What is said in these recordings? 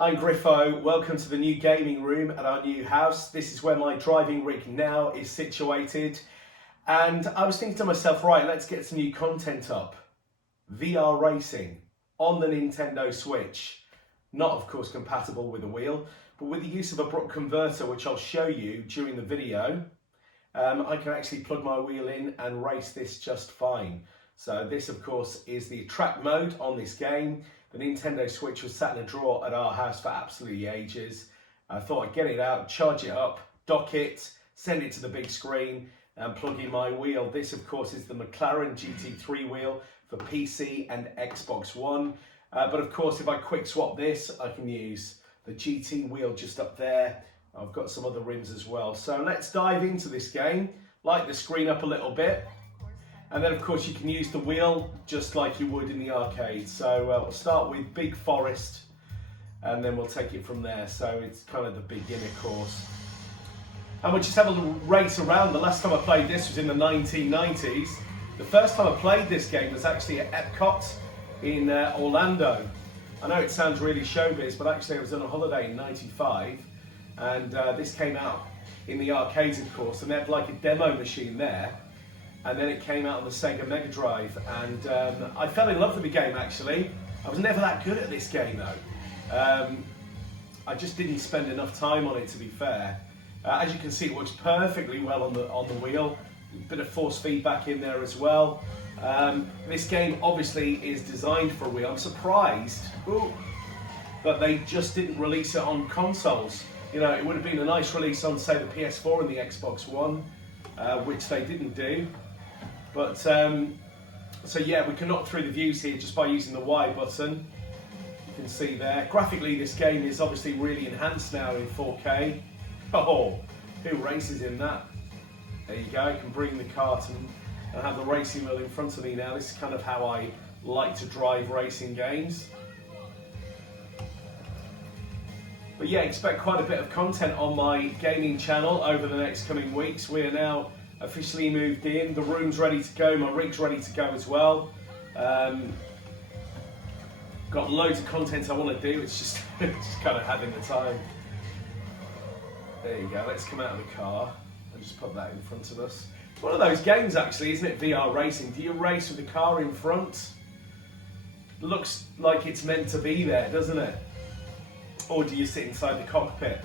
I'm Griffo, welcome to the new gaming room at our new house. This is where my driving rig now is situated. And I was thinking to myself, right, let's get some new content up. VR racing on the Nintendo Switch. Not, of course, compatible with a wheel, but with the use of a Brook converter, which I'll show you during the video, I can actually plug my wheel in and race this just fine. So this, of course, is the track mode on this game. The Nintendo Switch was sat in a drawer at our house for absolutely ages. I thought I'd get it out, charge it up, dock it, send it to the big screen and plug in my wheel. This, of course, is the McLaren GT3 wheel for PC and Xbox One. But of course, if I quick swap this, I can use the GT wheel just up there. I've got some other rims as well. So let's dive into this game. Light the screen up a little bit. And then, of course, you can use the wheel just like you would in the arcade. So we'll start with Big Forest, and then we'll take it from there. So it's kind of the beginner course. And we'll just have a little race around. The last time I played this was in the 1990s. The first time I played this game was actually at Epcot in Orlando. I know it sounds really showbiz, but actually I was on a holiday in '95, and this came out in the arcades, of course, and they had like a demo machine there. And then it came out on the Sega Mega Drive, and I fell in love with the game actually. I was never that good at this game though. I just didn't spend enough time on it, to be fair. As you can see, it works perfectly well on the wheel. A bit of force feedback in there as well. This game obviously is designed for a wheel. I'm surprised that they just didn't release it on consoles. You know, it would have been a nice release on, say, the PS4 and the Xbox One, which they didn't do. But, so yeah, we can knock through the views here just by using the Y button. You can see there. Graphically, this game is obviously really enhanced now in 4K. Oh, who races in that? There you go, I can bring the cart and have the racing wheel in front of me now. This is kind of how I like to drive racing games. But yeah, expect quite a bit of content on my gaming channel over the next coming weeks. We are now officially moved in, the room's ready to go, my rig's ready to go as well. Got loads of content I want to do, it's just kind of having the time. There you go, let's come out of the car and just put that in front of us. It's one of those games actually, isn't it, VR racing? Do you race with the car in front? Looks like it's meant to be there, doesn't it? Or do you sit inside the cockpit?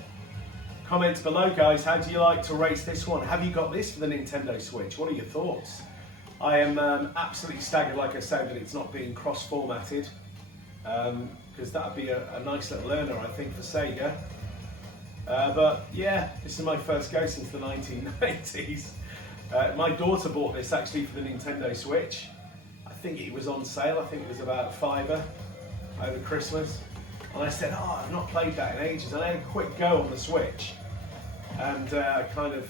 Comments below, guys. How do you like to race this one? Have you got this for the Nintendo Switch? What are your thoughts? I am absolutely staggered, like I said, that it's not being cross-formatted, because that would be a nice little learner, I think, for Sega. But yeah, this is my first go since the 1990s. My daughter bought this actually for the Nintendo Switch. I think it was on sale. I think it was about $5 over Christmas. And I said, oh, I've not played that in ages. And I had a quick go on the Switch. And I kind of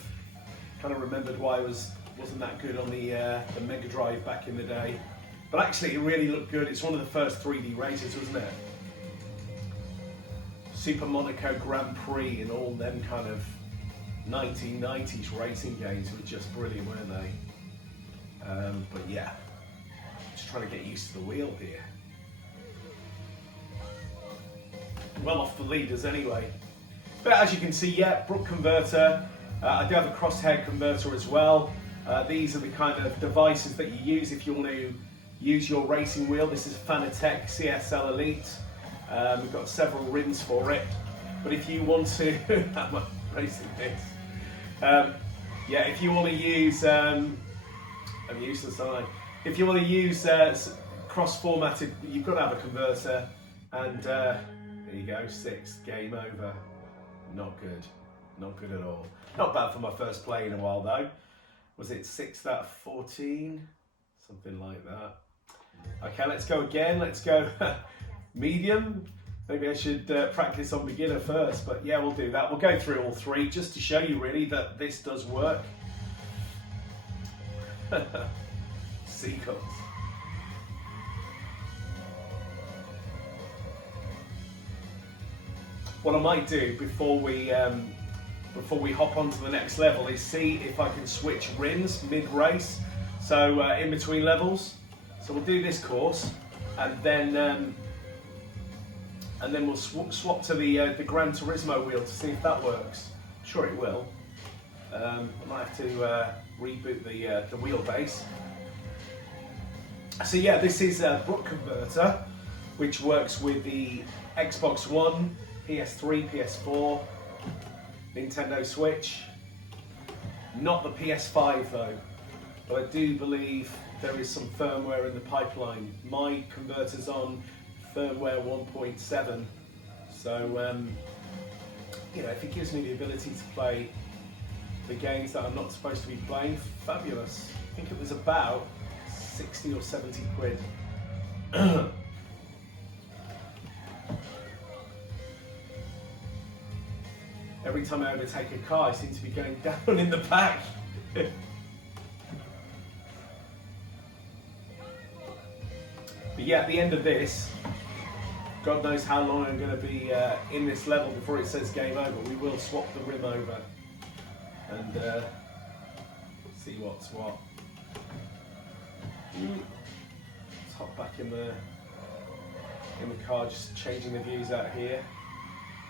remembered why I wasn't that good on the Mega Drive back in the day. But actually, it really looked good. It's one of the first 3D races, wasn't it? Super Monaco Grand Prix and all them kind of 1990s racing games were just brilliant, weren't they? But yeah, just trying to get used to the wheel here. Well off the leaders anyway. But as you can see, yeah, Brook converter. I do have a crosshair converter as well. These are the kind of devices that you use if you want to use your racing wheel. This is Fanatec CSL Elite. We've got several rims for it. But if you want to, I'm racing this. Yeah, if you want to use, I'm useless, aren't I? If you want to use cross-formatted, you've got to have a converter. And there you go, 6, game over. Not good, not good at all. Not bad for my first play in a while though. Was it 6 out of 14? Something like that. Okay, let's go again. Let's go medium. Maybe I should practice on beginner first, but yeah, we'll do that. We'll go through all 3 just to show you really that this does work. Seagulls. What I might do before we hop on to the next level is see if I can switch rims mid-race, so in between levels. So we'll do this course, and then and then we'll swap to the Gran Turismo wheel to see if that works. I'm sure it will. I might have to reboot the wheelbase. So yeah, this is a Brook converter, which works with the Xbox One, PS3, PS4, Nintendo Switch. Not the PS5 though, but I do believe there is some firmware in the pipeline. My converter's on firmware 1.7, so you know, if it gives me the ability to play the games that I'm not supposed to be playing, fabulous. I think it was about 60 or 70 quid. Every time I overtake a car, I seem to be going down in the back. But yeah, at the end of this, God knows how long I'm going to be in this level before it says game over. We will swap the rim over and see what's what. Let's hop back in the car, just changing the views out here.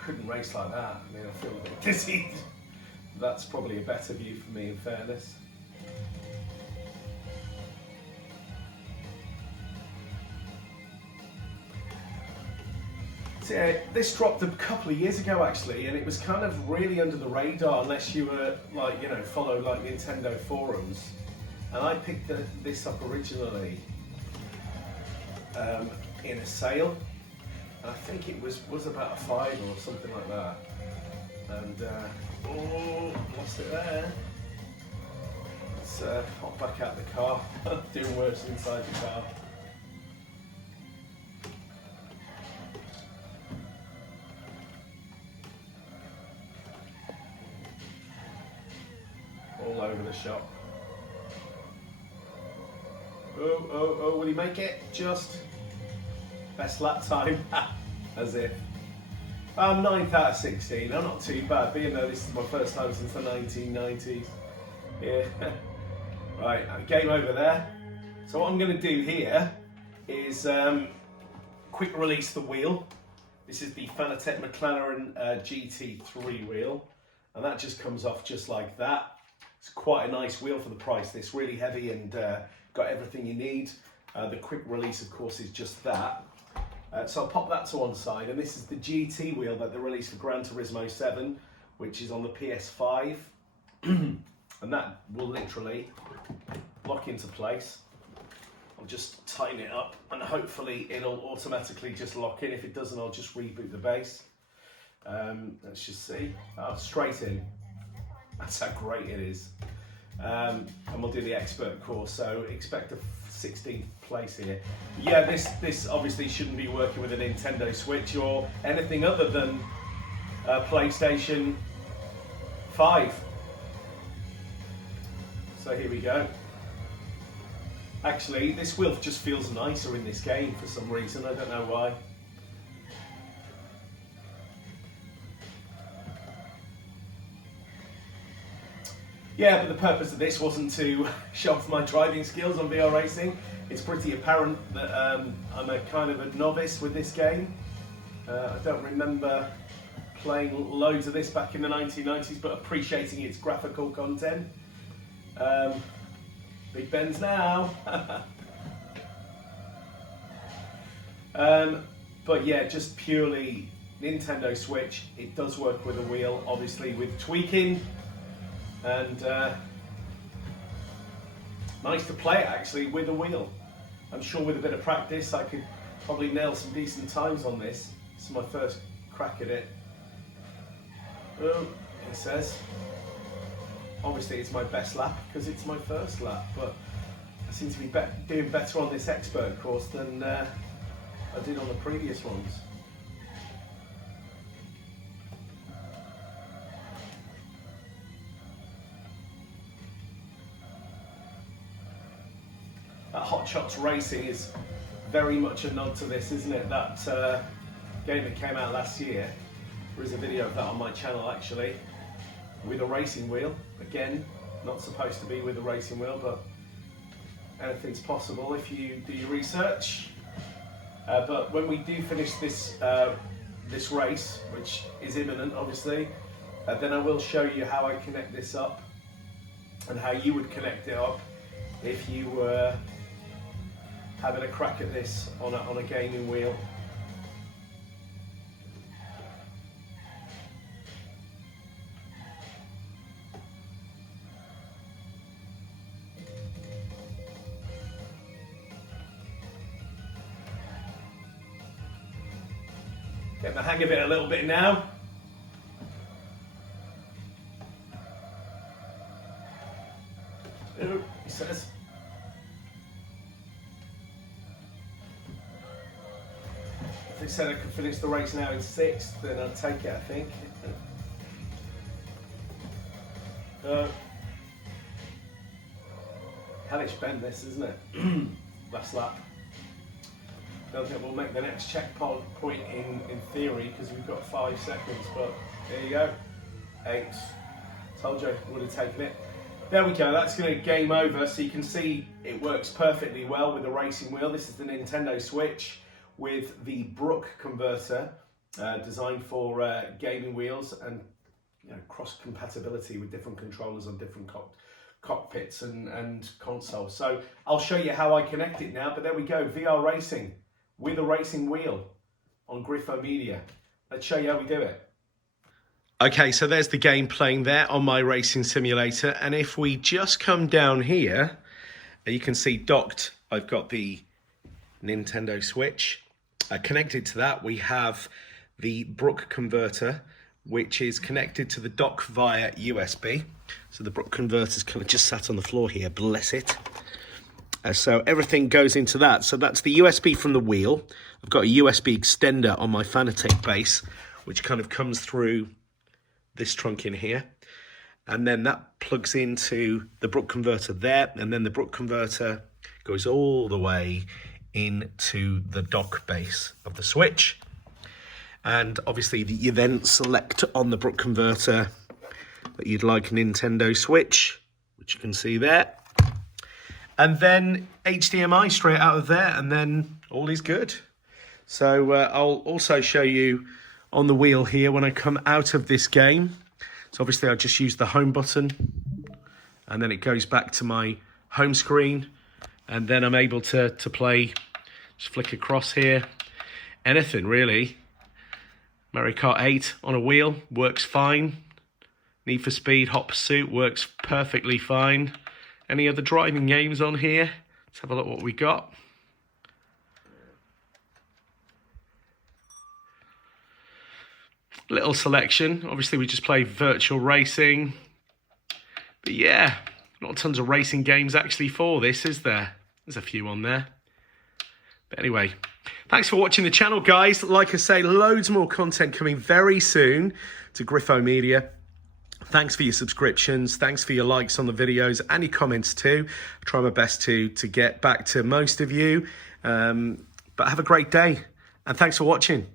Couldn't race like that. I mean, I feel a bit dizzy. That's probably a better view for me, in fairness. So yeah, this dropped a couple of years ago actually, and it was kind of really under the radar unless you were like, you know, follow like Nintendo forums. And I picked this up originally in a sale. I think it was about a $5 or something like that. And oh, lost it there. Let's hop back out the car. Doing worse inside the car. All over the shop. Oh, will he make it? Just best lap time. As if. I'm 9th out of 16. I'm not too bad, being though this is my first time since the 1990s. Yeah. Right, game over there. So what I'm going to do here is quick release the wheel. This is the Fanatec McLaren GT3 wheel, and that just comes off just like that. It's quite a nice wheel for the price. This really heavy and got everything you need. The quick release, of course, is just that. So I'll pop that to one side, and this is the GT wheel that they released for Gran Turismo 7, which is on the PS5, and that will literally lock into place. I'll just tighten it up, and hopefully it'll automatically just lock in. If it doesn't, I'll just reboot the base. Let's just see. Oh, straight in. That's how great it is. And we'll do the expert course, so expect a 16th place here. Yeah, this obviously shouldn't be working with a Nintendo Switch or anything other than PlayStation 5. So here we go. Actually, this wheel just feels nicer in this game for some reason. I don't know why. Yeah, but the purpose of this wasn't to show off my driving skills on VR racing. It's pretty apparent that I'm a kind of a novice with this game. I don't remember playing loads of this back in the 1990s, but appreciating its graphical content. Big Ben's now. But yeah, just purely Nintendo Switch. It does work with a wheel, obviously with tweaking. And nice to play it actually with a wheel. I'm sure with a bit of practice I could probably nail some decent times on this. This is my first crack at it. Oh, it says. Obviously it's my best lap because it's my first lap, but I seem to be doing better on this expert course than I did on the previous ones. Hot Shots Racing is very much a nod to this, isn't it? That game that came out last year. There is a video of that on my channel actually, with a racing wheel. Again, not supposed to be with a racing wheel, but anything's possible if you do your research. But when we do finish this this race, which is imminent, obviously. Then I will show you how I connect this up and how you would connect it up if you were having a crack at this on a gaming wheel. Getting the hang of it a little bit now. Ooh, he says. If they said I could finish the race now in 6th, then I'd take it, I think. Hellish bend this, isn't it? Last lap. Don't think we'll make the next checkpoint in theory because we've got 5 seconds, but there you go. 8. Told you I would have taken it. There we go, that's going to game over. So you can see it works perfectly well with the racing wheel. This is the Nintendo Switch with the Brook converter designed for gaming wheels and cross compatibility with different controllers on different cockpits and consoles. So I'll show you how I connect it now, but there we go, VR racing with a racing wheel on Griffo Media. Let's show you how we do it. Okay, so there's the game playing there on my racing simulator. And if we just come down here, you can see docked, I've got the Nintendo Switch. Connected to that, we have the Brook converter, which is connected to the dock via USB. So the Brook converter's kind of just sat on the floor here, bless it. So everything goes into that. So that's the USB from the wheel. I've got a USB extender on my Fanatec base, which kind of comes through this trunk in here. And then that plugs into the Brook converter there. And then the Brook converter goes all the way into the dock base of the Switch. And obviously you then select on the Brook converter that you'd like a Nintendo Switch, which you can see there. And then HDMI straight out of there, and then all is good. So I'll also show you on the wheel here when I come out of this game. So obviously I just use the home button, and then it goes back to my home screen, and then I'm able to play, just flick across here, anything really. Mario Kart 8 on a wheel works fine. Need for Speed Hot Pursuit works perfectly fine. Any other driving games on here? Let's have a look what we got. Little selection. Obviously we just play virtual racing. But yeah, not tons of racing games actually for this, is there? There's a few on there. But anyway, thanks for watching the channel, guys. Like I say, loads more content coming very soon to Griffo Media. Thanks for your subscriptions. Thanks for your likes on the videos and your comments too. I try my best to get back to most of you. But have a great day, and thanks for watching.